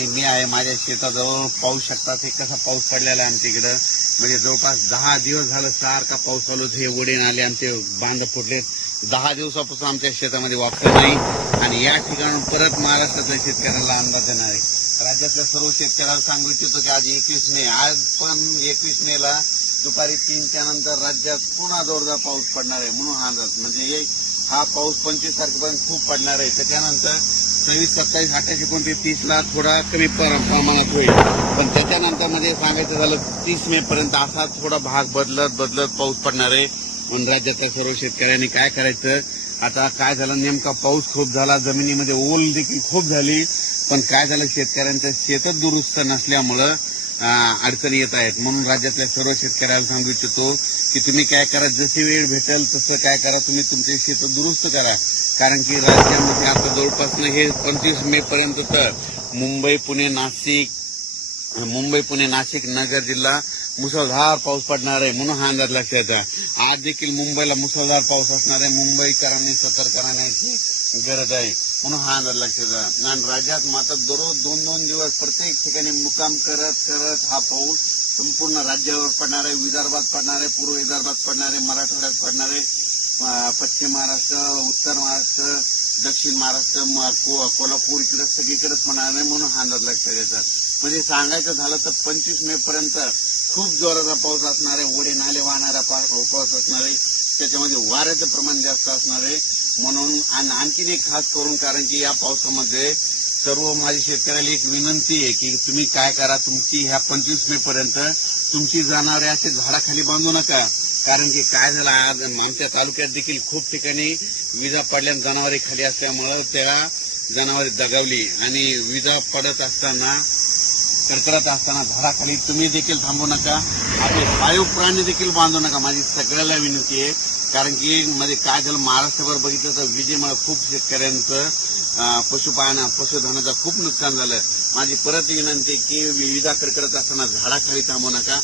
आणि मी आहे माझ्या शेताजवळ पाहू शकता ते कसा पाऊस पडलेला आहे आमच्या इकडं. म्हणजे जवळपास 10 दिवस झालं सारखा पाऊस चालू. हे वडे नाले आमचे बांध फुटले. 10 दिवसापासून आमच्या शेतामध्ये वापस नाही आणि या ठिकाणून परत महाराष्ट्रातल्या शेतकऱ्यांना अंदाज देणार आहे. राज्यातल्या सर्व शेतकऱ्यांना सांगू इच्छितो की आज 21 मे, आज पण 21 मेला दुपारी 3च्या नंतर राज्यात पुन्हा जोरदार पाऊस पडणार आहे म्हणून हा अंदाज. म्हणजे हा पाऊस 25 तारखेपर्यंत खूप पडणार आहे. त्याच्यानंतर 26, 27, 28, 29, 30ला थोडा कमी प्रमाणात होईल. पण त्याच्यानंतर म्हणजे सांगायचं झालं 30 मे पर्यंत असा थोडा भाग बदलत पाऊस पडणार आहे. म्हणून राज्यातल्या सर्व शेतकऱ्यांनी काय करायचं, आता काय झालं नेमका पाऊस खूप झाला, जमिनीमध्ये ओल देखील खूप झाली, पण काय झालं शेतकऱ्यांचं शेतच दुरुस्त नसल्यामुळं अडचणी येत आहेत. म्हणून राज्यातल्या सर्व शेतकऱ्यांना सांगू इच्छितो की तुम्ही काय करा, जशी वेळ भेटेल तसं काय करा, तुम्ही तुमचे शेत दुरुस्त करा. कारण की राज्यामध्ये आता जवळपास हे 25 मे पर्यंत तर मुंबई पुणे नाशिक नगर जिल्हा मुसळधार पाऊस पडणार आहे म्हणून हा अंदाज लक्षात येतो. आज देखील मुंबईला मुसळधार पाऊस असणार आहे. मुंबईकरांनी सतर्क राहण्याची गरज आहे म्हणून हा अंदाज लक्षात येतो. आणि राज्यात मात्र दररोज 2-2 दिवस प्रत्येक ठिकाणी मुक्काम करत हा पाऊस संपूर्ण राज्यावर पडणार आहे. विदर्भात पडणार आहे, पूर्व विदर्भात पडणार आहे, मराठवाड्यात पडणार आहे, पश्चिम महाराष्ट्र, उत्तर महाराष्ट्र, दक्षिण महाराष्ट्र, कोल्हापूर इकडे सगळीकडेच पडणार आहे म्हणून हा अंदाज लक्षात येतात. म्हणजे सांगायचं झालं तर 25 मे पर्यंत खूप जोराचा पाऊस असणार आहे. वडे नाले वाहणारा पाऊस असणार आहे. त्याच्यामध्ये वाऱ्याचं प्रमाण जास्त असणार आहे. म्हणून आणखीन एक खास करून, कारण की या पावसामध्ये सर्व माझ्या शेतकऱ्याला एक विनंती आहे की तुम्ही काय करा, तुमची ह्या 25 मे पर्यंत तुमची जनावरे असे झाडाखाली बांधू नका. कारण की काय झालं, आज आमच्या तालुक्यात देखील खूप ठिकाणी विजा पडल्या, जनावरे खाली असल्यामुळं त्या जनावरे दगावली आणि विजा पडत असताना, कडकडत असताना झाडाखाली तुम्ही देखील थांबू नका. आपले पाळीव प्राणी देखील बांधू नका. माझी सगळ्याला विनंती आहे. कारण की मध्ये काय झालं, महाराष्ट्रभर बघितलं तर विजेमुळे खूप शेतकऱ्यांचं पशुधनाचं खूप नुकसान झालं. माझी परत विनंती की विजा कडकडत असताना झाडाखाली थांबू नका.